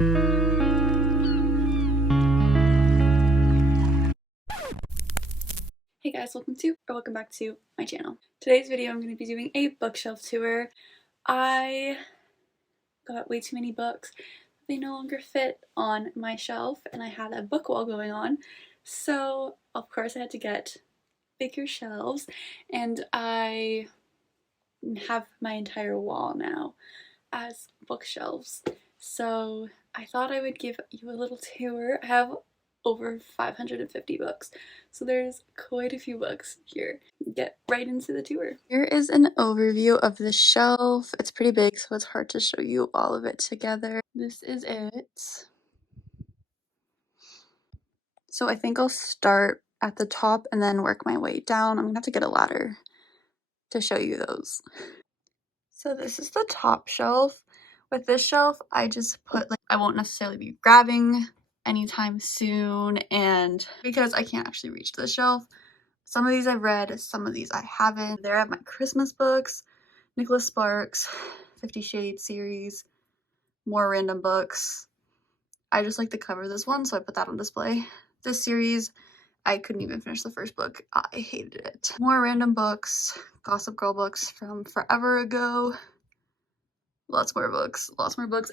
Hey guys, welcome back to my channel. Today's video I'm going to be doing a bookshelf tour. I got way too many books. They no longer fit on my shelf and I had a book wall going on. So of course I had to get bigger shelves, and I have my entire wall now as bookshelves. So I thought I would give you a little tour. I have over 550 books, so there's quite a few books here. Get right into the tour. Here is an overview of the shelf. It's pretty big, so it's hard to show you all of it together. This is it. So I think I'll start at the top and then work my way down. I'm gonna have to get a ladder to show you those. So this is the top shelf. With this shelf, I just put, like, I won't necessarily be grabbing anytime soon, and because I can't actually reach the shelf. Some of these I've read, some of these I haven't. There I have my Christmas books, Nicholas Sparks, 50 Shades series, more random books. I just like the cover of this one, so I put that on display. This series, I couldn't even finish the first book. I hated it. More random books, Gossip Girl books from forever ago. Lots more books,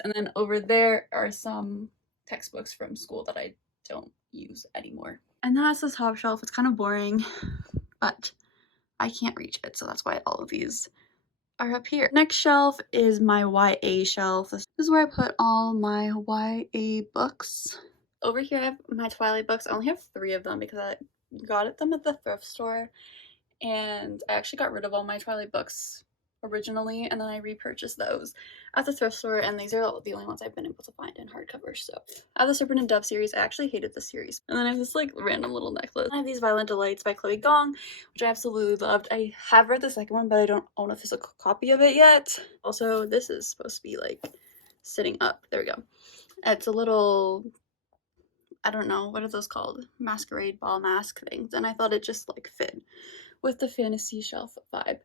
and then over there are some textbooks from school that I don't use anymore. And that's the top shelf. It's kind of boring, but I can't reach it, so that's why all of these are up here. Next shelf is my YA shelf. This is where I put all my YA books. Over here I have my Twilight books. I only have 3 of them because I got them at the thrift store, and I actually got rid of all my Twilight books originally, and then I repurchased those at the thrift store, and these are the only ones I've been able to find in hardcover. So I have the Serpent and Dove series. I actually hated this series. And then I have this like random little necklace. I have these Violent Delights by Chloe Gong, which I absolutely loved. I have read the second one, but I don't own a physical copy of it yet. Also, this is supposed to be like sitting up. There we go. It's a little, I don't know, what are those called? Masquerade ball mask things, and I thought it just like fit with the fantasy shelf vibe.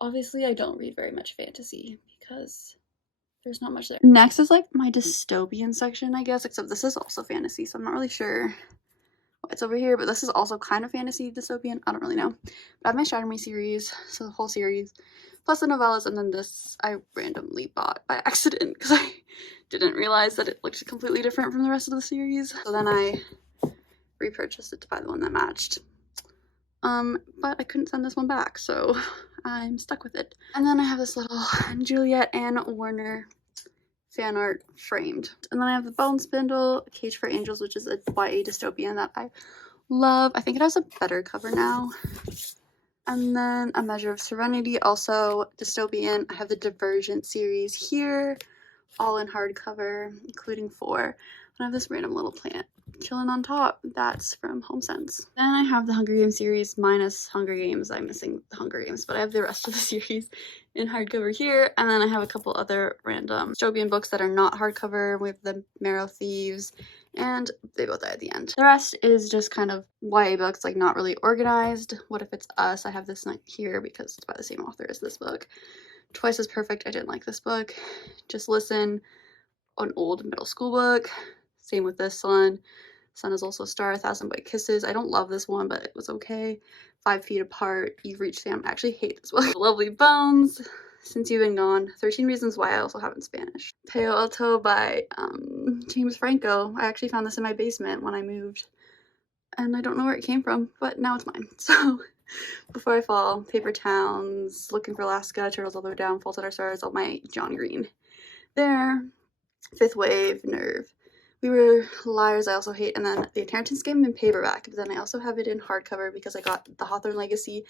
Obviously, I don't read very much fantasy because there's not much there. Next is like my dystopian section, I guess, except this is also fantasy, so I'm not really sure why it's over here, but this is also kind of fantasy dystopian. I don't really know. But I have my Shatter Me series, so the whole series, plus the novellas, and then this I randomly bought by accident because I didn't realize that it looked completely different from the rest of the series. So then I repurchased it to buy the one that matched. But I couldn't send this one back, so I'm stuck with it. And then I have this little Juliet and Warner fan art framed. And then I have the Bone Spindle, Cage for Angels, which is a YA dystopian that I love. I think it has a better cover now. And then A Measure of Serenity, also dystopian. I have the Divergent series here, all in hardcover, including 4. And I have this random little plant chilling on top. That's from HomeSense. Then I have the Hunger Games series minus Hunger Games. I'm missing the Hunger Games, but I have the rest of the series in hardcover here. And then I have a couple other random dystopian books that are not hardcover. We have the Marrow Thieves, and they both die at the end. The rest is just kind of YA books, like not really organized. What If It's Us? I have this one here because it's by the same author as this book. Twice as Perfect. I didn't like this book. Just Listen, an old middle school book. Same with this one. Sun Is Also a Star, 1,000 White Kisses. I don't love this one, but it was okay. 5 Feet Apart, You've Reached Sam. I actually hate this book. Lovely Bones, Since You've Been Gone. 13 Reasons Why I also have in Spanish. Peo Alto by James Franco. I actually found this in my basement when I moved, and I don't know where it came from, but now it's mine. So Before I Fall, Paper Towns, Looking for Alaska, Turtles All the Way Down, Fault in Our Stars, all my John Green. There, Fifth Wave, Nerve. We Were Liars, I also hate, and then The Inheritance Game in paperback, but then I also have it in hardcover because I got The Hawthorne Legacy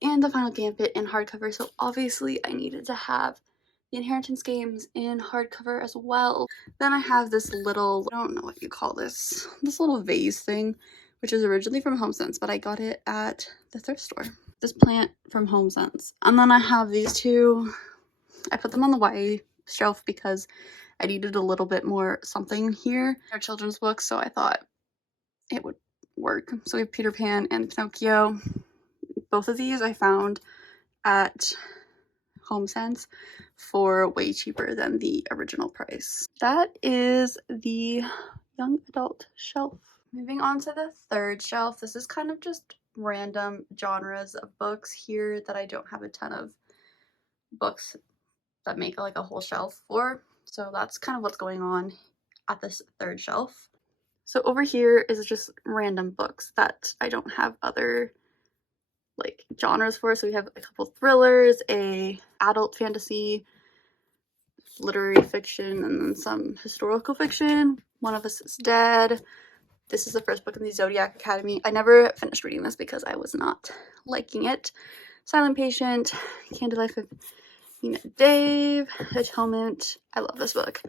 and The Final Gambit in hardcover, so obviously I needed to have The Inheritance Games in hardcover as well. Then I have this little, I don't know what you call this little vase thing, which is originally from HomeSense, but I got it at the thrift store. This plant from HomeSense. And then I have these two. I put them on the YA shelf because I needed a little bit more something here. They're children's books, so I thought it would work. So we have Peter Pan and Pinocchio. Both of these I found at HomeSense for way cheaper than the original price. That is the young adult shelf. Moving on to the third shelf. This is kind of just random genres of books here that I don't have a ton of books that make like a whole shelf for. So that's kind of what's going on at this third shelf. So over here is just random books that I don't have other like genres for. So we have a couple thrillers, a adult fantasy, literary fiction, and then some historical fiction. One of Us is Dead. This is the first book in the Zodiac Academy. I never finished reading this because I was not liking it. Silent Patient, Candlelight for Dave, Atonement. I love this book.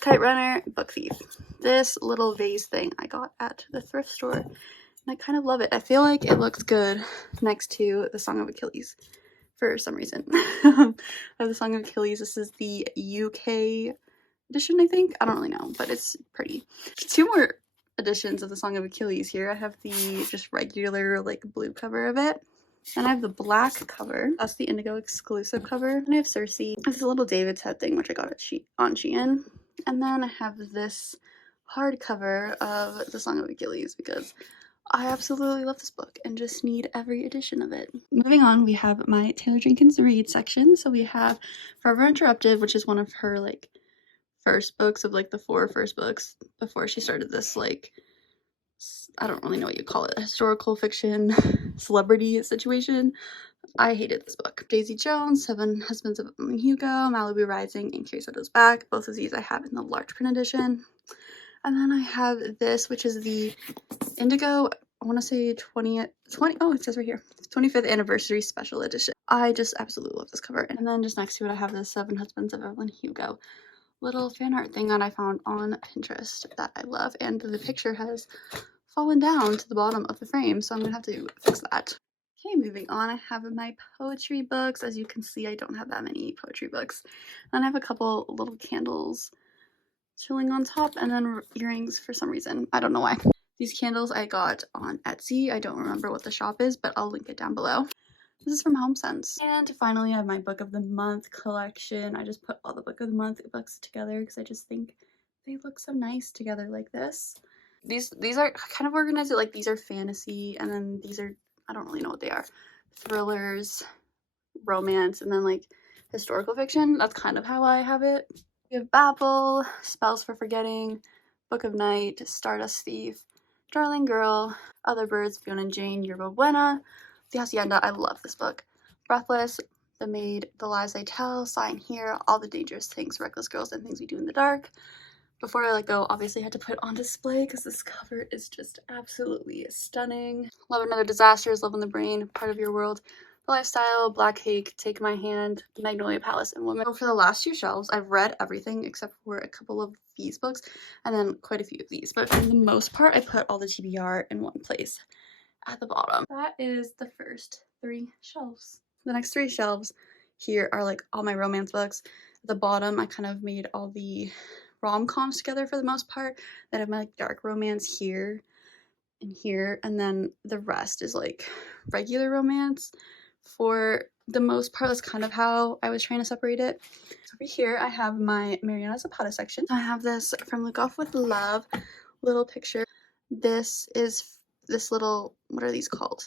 Kite Runner, Book Thief. This little vase thing I got at the thrift store, and I kind of love it. I feel like it looks good next to the Song of Achilles for some reason. I have the Song of Achilles. This is the UK edition, I think. I don't really know, but it's pretty. Two more editions of the Song of Achilles here. I have the just regular like blue cover of it. Then I have the black cover. That's the Indigo exclusive cover. And I have Circe. This is a little David's head thing, which I got at on Shein. And then I have this hardcover of the Song of Achilles because I absolutely love this book and just need every edition of it. Moving on, we have my Taylor Jenkins read section. So we have Forever Interrupted, which is one of her like first books of like the 4 first books before she started this like, I don't really know what you call it, historical fiction celebrity situation. I hated this book. Daisy Jones, Seven Husbands of Evelyn Hugo, Malibu Rising, and Carrie Soto's Back. Both of these I have in the large print edition. And then I have this, which is the Indigo, I want to say 20, oh, it says right here, 25th anniversary special edition. I just absolutely love this cover. And then just next to it, I have the Seven Husbands of Evelyn Hugo little fan art thing that I found on Pinterest that I love. And the picture has fallen down to the bottom of the frame, so I'm gonna have to fix that. Okay, moving on, I have my poetry books. As you can see, I don't have that many poetry books. And I have a couple little candles chilling on top, and then earrings for some reason. I don't know why. These candles I got on Etsy. I don't remember what the shop is, but I'll link it down below. This is from HomeSense. And finally, I have my Book of the Month collection. I just put all the Book of the Month books together because I just think they look so nice together like this. These are kind of organized, like these are fantasy, and then these are, I don't really know what they are, thrillers, romance, and then like historical fiction. That's kind of how I have it. We have Babel, Spells for Forgetting, Book of Night, Stardust Thief, Darling Girl, Other Birds, Fiona and Jane, Yerba Buena, The Hacienda. I love this book. Breathless, The Maid, The Lies I Tell, Sign Here, All the Dangerous Things, Reckless Girls, and Things We Do in the Dark. Before I let go, obviously I had to put on display because this cover is just absolutely stunning. Love Another Disasters, Love in the Brain, Part of Your World, The Lifestyle, Black Cake, Take My Hand, Magnolia Palace, and Woman. So for the last 2 shelves, I've read everything except for a couple of these books and then quite a few of these. But for the most part, I put all the TBR in one place at the bottom. That is the first 3 shelves. The next 3 shelves here are like all my romance books. At the bottom, I kind of made all the rom-coms together for the most part. Then I have my like dark romance here and here, and then the rest is like regular romance for the most part. That's kind of how I was trying to separate it. So over here I have my Mariana Zapata section. I have this from Look Off with Love little picture. This is this little, what are these called?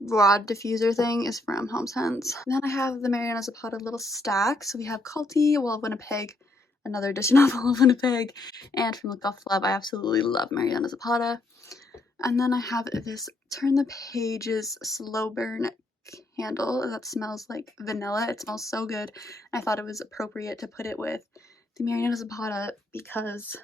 Rod diffuser thing is from HomeSense. And then I have the Mariana Zapata little stack. So we have Culty, Will of Winnipeg, another edition of Will of Winnipeg, and from Look Off with Love. I absolutely love Mariana Zapata. And then I have this Turn the Pages slow burn candle that smells like vanilla. It smells so good. I thought it was appropriate to put it with the Mariana Zapata because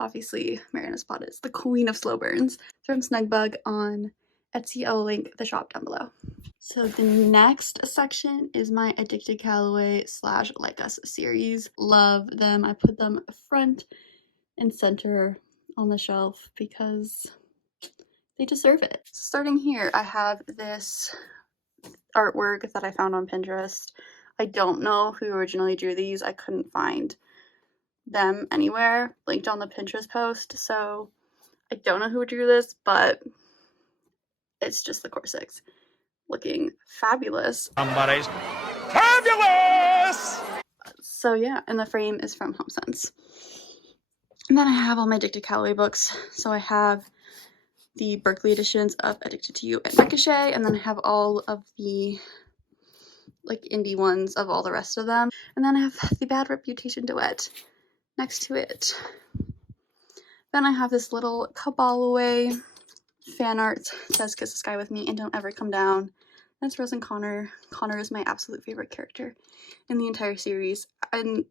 obviously Mariana Zapata is the queen of slow burns. From Snugbug on Etsy. I'll link the shop down below. So the next section is my Addicted Callaway / Like Us series. Love them. I put them front and center on the shelf because they deserve it. Starting here, I have this artwork that I found on Pinterest. I don't know who originally drew these. I couldn't find them anywhere linked on the Pinterest post, so I don't know who drew this, but it's just the Corsicks looking fabulous. Somebody's fabulous! So yeah, and the frame is from HomeSense. And then I have all my Addicted Calloway books. So I have the Berkeley editions of Addicted to You and Ricochet, and then I have all of the like indie ones of all the rest of them. And then I have the Bad Reputation duet next to it. Then I have this little Cabalaway fan art that says Kiss the Sky with Me and Don't Ever Come Down. That's Rose and Connor. Connor is my absolute favorite character in the entire series and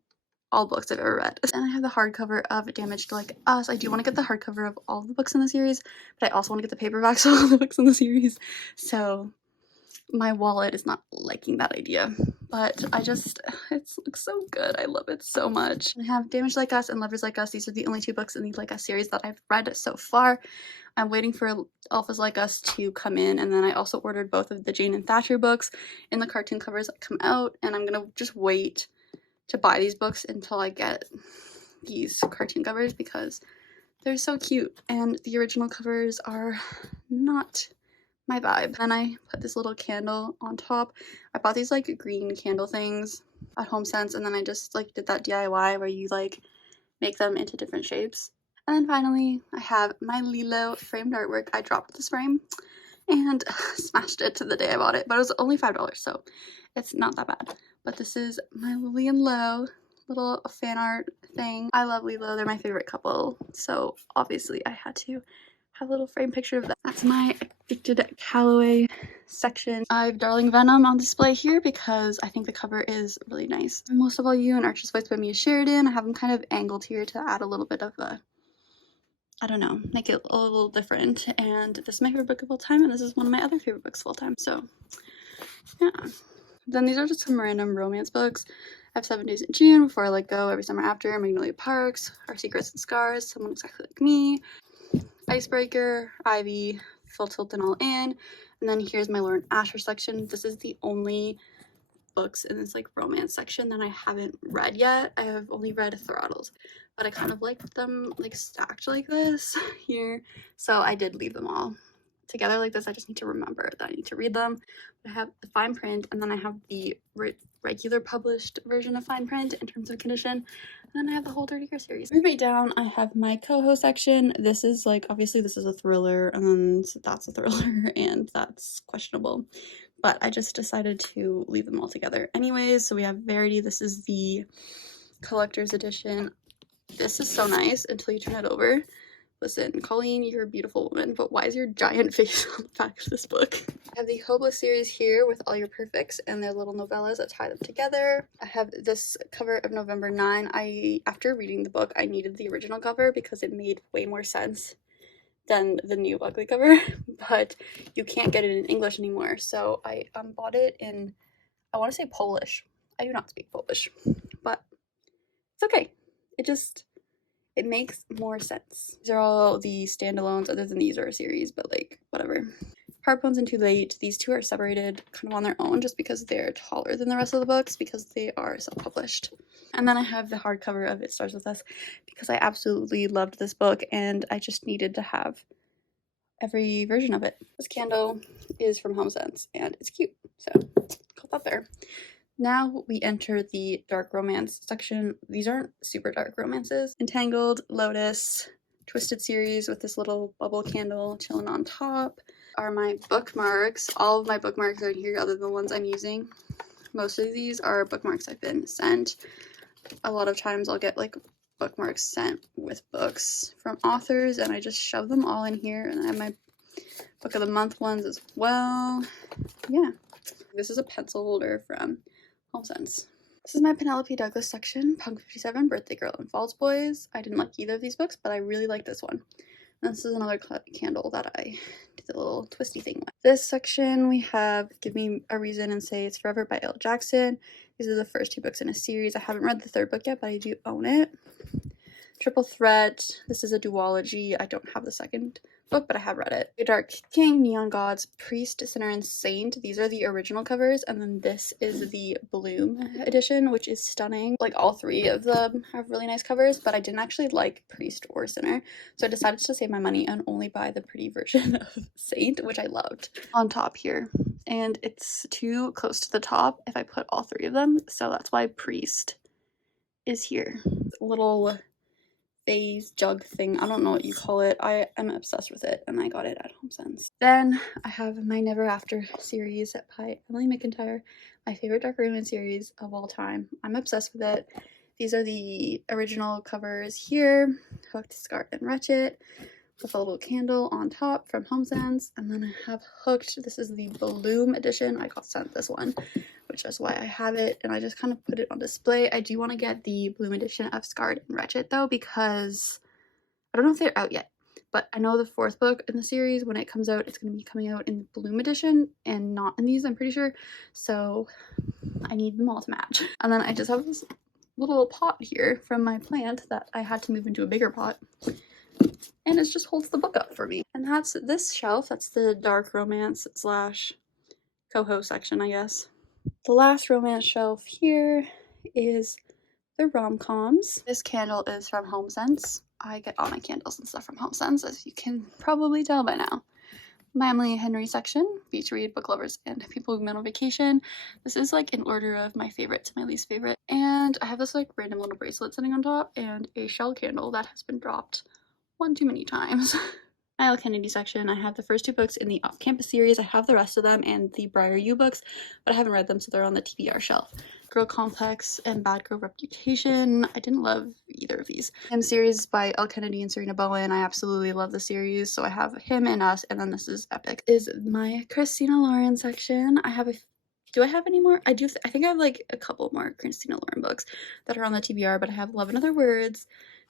all books I've ever read. And I have the hardcover of Damaged Like Us. I do want to get the hardcover of all the books in the series, but I also want to get the paperbacks of all the books in the series. So my wallet is not liking that idea, but it looks so good. I love it so much. I have Damaged Like Us and Lovers Like Us. These are the only 2 books in the Like Us series that I've read so far. I'm waiting for Alphas Like Us to come in, and then I also ordered both of the Jane and Thatcher books in the cartoon covers that come out, and I'm gonna just wait to buy these books until I get these cartoon covers because they're so cute, and the original covers are not my vibe. And I put this little candle on top. I bought these like green candle things at HomeSense, and then I just like did that DIY where you like make them into different shapes. And then finally, I have my Lilo framed artwork. I dropped this frame and smashed it to the day I bought it, but it was only $5, so it's not that bad. But this is my Lily and Lo little fan art thing. I love Lilo, they're my favorite couple, so obviously I had to have a little frame picture of that. That's my Addicted Calloway section. I have Darling Venom on display here because I think the cover is really nice. Most of All You and Archer's Voice by Mia Sheridan. I have them kind of angled here to add a little bit of a, I don't know, make it a little different. And this is my favorite book of all time, and this is one of my other favorite books of all time, so yeah. Then these are just some random romance books. I have 7 Days in June, Before I Let Go, Every Summer After, Magnolia Parks, Our Secrets and Scars, Someone Exactly Like Me, Icebreaker, Ivy, Full Tilt and All In, and then here's my Lauren Asher section. This is the only books in this like romance section that I haven't read yet. I have only read Throttles, but I kind of like them like stacked like this here, so I did leave them all together like this. I just need to remember that I need to read them. I have the fine print, and then I have the regular published version of fine print in terms of condition, and then I have the whole Dirty Year series. Moving down, I have my coho section. This is like, obviously this is a thriller, and then that's a thriller, and that's questionable, but I just decided to leave them all together anyways. So we have Verity. This is the collector's edition. This is so nice until you turn it over. Listen, Colleen, you're a beautiful woman, but why is your giant face on the back of this book? I have the Hopeless series here with all your perfects and their little novellas that tie them together. I have this cover of November 9. After reading the book, I needed the original cover because it made way more sense than the new ugly cover, but you can't get it in English anymore, so I bought it in, I want to say Polish. I do not speak Polish, but it's okay. It makes more sense. These are all the standalones, other than these are a series, but like, whatever. Heart Bones and Too Late. These 2 are separated kind of on their own just because they're taller than the rest of the books because they are self-published. And then I have the hardcover of It Starts With Us because I absolutely loved this book and I just needed to have every version of it. This candle is from HomeSense and it's cute, so got that there. Now we enter the dark romance section. These aren't super dark romances. Entangled, Lotus, Twisted series with this little bubble candle chilling on top are my bookmarks. All of my bookmarks are here other than the ones I'm using. Most of these are bookmarks I've been sent. A lot of times I'll get like bookmarks sent with books from authors and I just shove them all in here, and I have my book of the month ones as well. Yeah. This is a pencil holder from HomeSense. This is my Penelope Douglas section, Punk 57, Birthday Girl, and Falls Boys. I didn't like either of these books, but I really like this one. And this is another candle that I did the little twisty thing with. This section we have Give Me a Reason and Say It's Forever by Elle Jackson. These are the first 2 books in a series. I haven't read the 3rd book yet, but I do own it. Triple Threat. This is a duology. I don't have the 2nd book, but I have read it. The Dark King, Neon Gods, Priest, Sinner, and Saint. These are the original covers, and then this is the Bloom edition, which is stunning. Like, all 3 of them have really nice covers, but I didn't actually like Priest or Sinner, so I decided to save my money and only buy the pretty version of Saint, which I loved. On top here, and it's too close to the top if I put all 3 of them, so that's why Priest is here. Little vase jug thing. I don't know what you call it. I am obsessed with it, and I got it at HomeSense. Then I have my Never After series by Emily McIntyre, my favorite dark romance series of all time. I'm obsessed with it. These are the original covers here, Hooked, Scarred, and Wretched, with a little candle on top from HomeSense. And then I have Hooked. This is the Bloom edition. I got sent this one, which is why I have it, and I just kind of put it on display. I do want to get the Bloom edition of Scarred and Wretched though, because I don't know if they're out yet, but I know the 4th book in the series, when it comes out, it's going to be coming out in the Bloom edition and not in these, I'm pretty sure. So I need them all to match. And then I just have this little pot here from my plant that I had to move into a bigger pot, and it just holds the book up for me. And that's this shelf. That's the dark romance slash coho section, I guess. The last romance shelf here is the rom-coms. This candle is from HomeSense. I get all my candles and stuff from HomeSense, as you can probably tell by now. My Emily Henry section, beach read, book lovers, and people who've been on vacation. This is like in order of my favorite to my least favorite. And I have this like random little bracelet sitting on top and a shell candle that has been dropped one too many times. My Elle Kennedy section, I have the first 2 books in the off-campus series. I have the rest of them and the Briar U books, but I haven't read them, so they're on the TBR shelf. Girl Complex and Bad Girl Reputation. I didn't love either of these. Him series by Elle Kennedy and Serena Bowen. I absolutely love the series, so I have Him and Us, and then this is epic. Is my Christina Lauren section. I have a do I have any more? I do. I think I have like a couple more Christina Lauren books that are on the TBR, but I have Love in Other Words,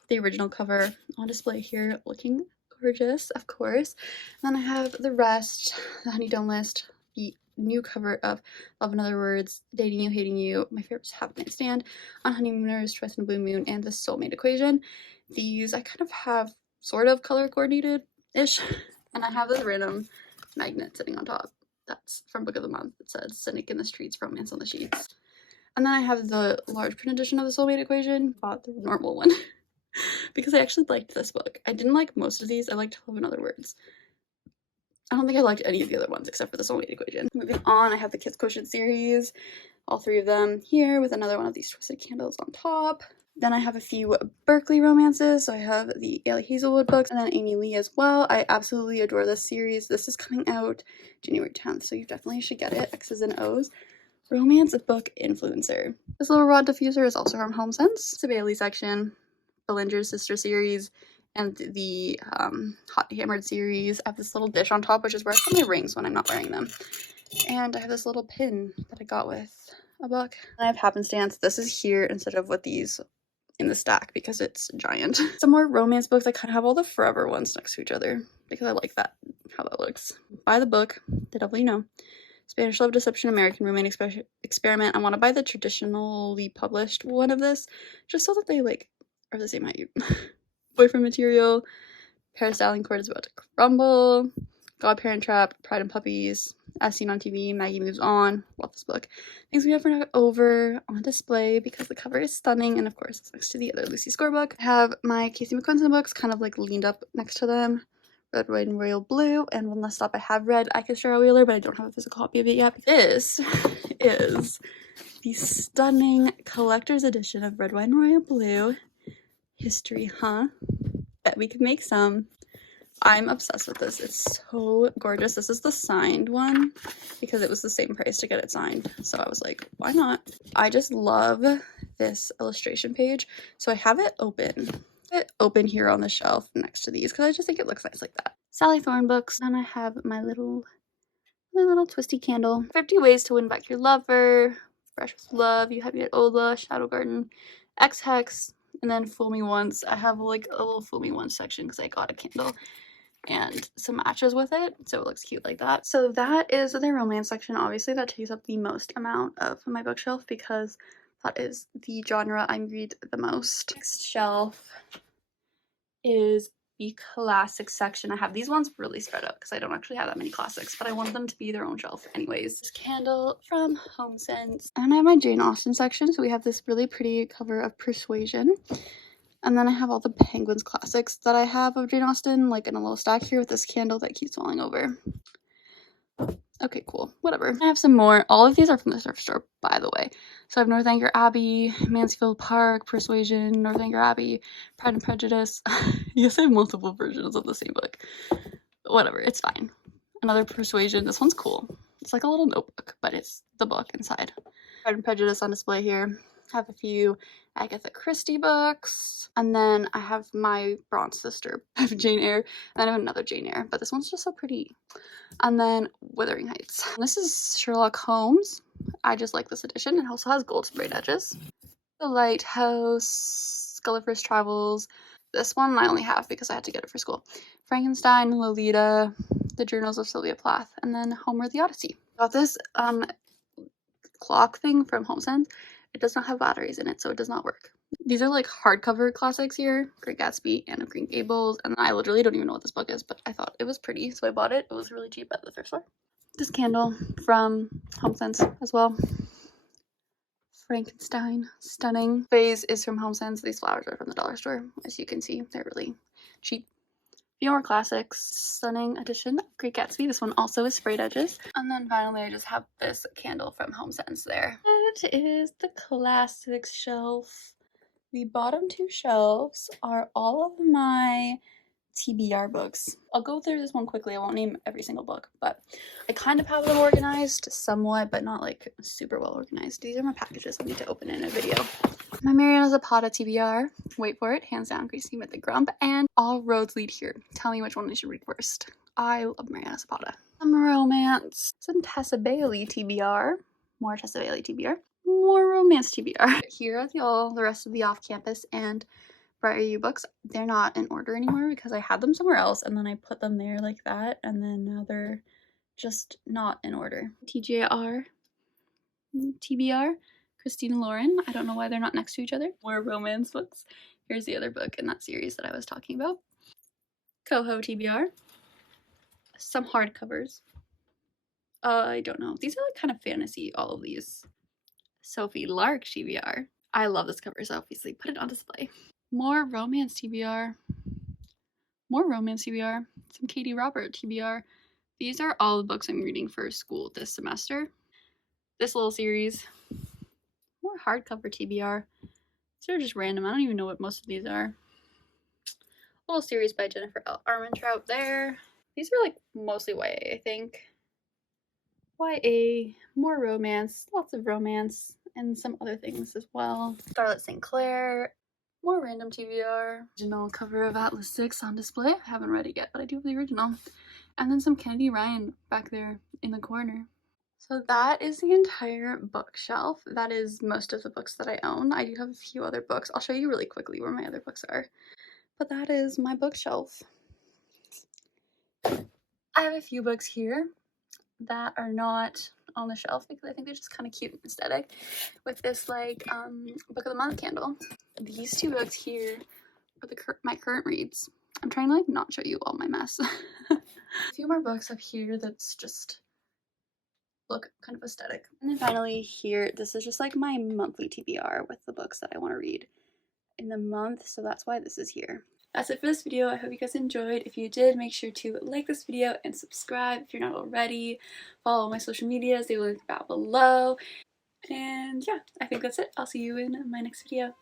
the original cover on display here, looking gorgeous, of course. And then I have the rest, the Honey Don't List, the new cover of Love in Other Words, Dating You, Hating You, my favorite Happy Night Stand, On Honeymooners, Trust in a Blue Moon, and The Soulmate Equation. These I kind of have sort of color coordinated-ish, and I have this random magnet sitting on top. That's from Book of the Month. It says Cynic in the Streets, Romance on the Sheets. And then I have the large print edition of The Soulmate Equation. Bought the normal one because I actually liked this book. I didn't like most of these. I liked Love in Other Words. I don't think I liked any of the other ones except for The Soulmate Equation. Moving on, I have the Kiss Quotient series, all 3 of them here with another one of these twisted candles on top. Then I have a few Berkeley romances. So I have the Ailey Hazelwood books and then Amy Lee as well. I absolutely adore this series. This is coming out January 10th, so you definitely should get it. X's and O's. Romance book influencer. This little rod diffuser is also from HomeSense. It's a Bailey section, Bellinger's sister series, and the Hot Hammered series. I have this little dish on top, which is where I put my rings when I'm not wearing them. And I have this little pin that I got with a book. And I have Happenstance. This is here instead of with these in the stack because it's giant. Some more romance books. I kind of have all the forever ones next to each other because I like that, how that looks. Buy the book, The Devil You Know. Spanish Love Deception, American Roommate Experiment. I want to buy the traditionally published one of this just so that they like are the same height. Boyfriend Material, Paris Styling Court is About to Crumble, Godparent Trap, Pride and Puppies, As Seen on TV, Maggie Moves On. Love this book. Things We Have Forgotten Over on display because the cover is stunning, and of course it's next to the other Lucy Score book. I have my Casey McQuinson books kind of like leaned up next to them. Red, White, and Royal Blue, and One Last Stop. I have read I Kissed Sarah Wheeler, but I don't have a physical copy of it yet. This is the stunning collector's edition of Red, White, and Royal Blue. History, huh? Bet we could make some. I'm obsessed with this. It's so gorgeous. This is the signed one because it was the same price to get it signed. So I was like, why not? I just love this illustration page. So I have it open here on the shelf next to these because I just think it looks nice like that. Sally Thorne books. And I have my little twisty candle. 50 Ways to Win Back Your Lover, Fresh with Love, You Have Yet Ola, Shadow Garden, X Hex, and then Fool Me Once. I have like a little Fool Me Once section because I got a candle and some matches with it, so it looks cute like that. So that is the romance section. Obviously that takes up the most amount of my bookshelf because that is the genre I read the most. Next shelf is the classic section. I have these ones really spread out because I don't actually have that many classics, but I wanted them to be their own shelf anyways. This candle from HomeSense. And I have my Jane Austen section, so we have this really pretty cover of Persuasion. And then I have all the Penguins classics that I have of Jane Austen, like in a little stack here with this candle that keeps falling over. Okay, cool. Whatever. I have some more. All of these are from the thrift store, by the way. So I have Northanger Abbey, Mansfield Park, Persuasion, Northanger Abbey, Pride and Prejudice. Yes, I have multiple versions of the same book. Whatever, it's fine. Another Persuasion. This one's cool. It's like a little notebook, but it's the book inside. Pride and Prejudice on display here. I have a few Agatha Christie books, and then I have my Bronze Sister. I have Jane Eyre, and then I have another Jane Eyre, but this one's just so pretty. And then Wuthering Heights. This is Sherlock Holmes. I just like this edition. It also has gold sprayed edges. The Lighthouse, Gulliver's Travels. This one I only have because I had to get it for school. Frankenstein, Lolita, The Journals of Sylvia Plath, and then Homer the Odyssey. Got this clock thing from HomeSense. It does not have batteries in it, so it does not work. These are like hardcover classics here. Great Gatsby, Anne of Green Gables, and I literally don't even know what this book is, but I thought it was pretty, so I bought it. It was really cheap at the thrift store. This candle from HomeSense as well. Frankenstein, stunning. Vase is from HomeSense. These flowers are from the dollar store. As you can see, they're really cheap. Few more classics. Stunning edition of Great Gatsby. This one also is sprayed edges. And then finally, I just have this candle from HomeSense there. It is the classics shelf. The bottom two shelves are all of my TBR books. I'll go through this one quickly. I won't name every single book, but I kind of have them organized somewhat, but not like super well organized. These are my packages I need to open in a video. My Mariana Zapata TBR. Wait for it. Hands down, Gracie with the Grump. And All Roads Lead Here. Tell me which one I should read first. I love Mariana Zapata. Some romance. Some Tessa Bailey TBR. More Tessa Bailey TBR. More romance TBR. Here are the rest of the off-campus and Brighter U books. They're not in order anymore because I had them somewhere else and then I put them there like that, and then now they're just not in order. TJR, TBR, Christina Lauren. I don't know why they're not next to each other. More romance books. Here's the other book in that series that I was talking about. Coho TBR. Some hardcovers. I don't know. These are like kind of fantasy, all of these. Sophie Lark TBR. I love this cover, so obviously put it on display. More romance TBR. More romance TBR. Some Katie Robert TBR. These are all the books I'm reading for school this semester. This little series. More hardcover TBR. These are just random. I don't even know what most of these are. A little series by Jennifer L. Armentrout there. These are like mostly YA, I think. YA, more romance, lots of romance, and some other things as well. Scarlett St. Clair, more random TBR. Original cover of Atlas 6 on display. I haven't read it yet, but I do have the original. And then some Kennedy Ryan back there in the corner. So that is the entire bookshelf. That is most of the books that I own. I do have a few other books. I'll show you really quickly where my other books are. But that is my bookshelf. I have a few books here that are not on the shelf because I think they're just kind of cute and aesthetic with this like book of the month candle. These two books here are my current reads. I'm trying to like not show you all my mess. A few more books up here that's just look kind of aesthetic. And then finally here, this is just like my monthly TBR with the books that I want to read in the month, so that's why this is here. That's it for this video. I hope you guys enjoyed. If you did, make sure to like this video and subscribe if you're not already. Follow my social medias, they will link down below. And yeah, I think that's it. I'll see you in my next video.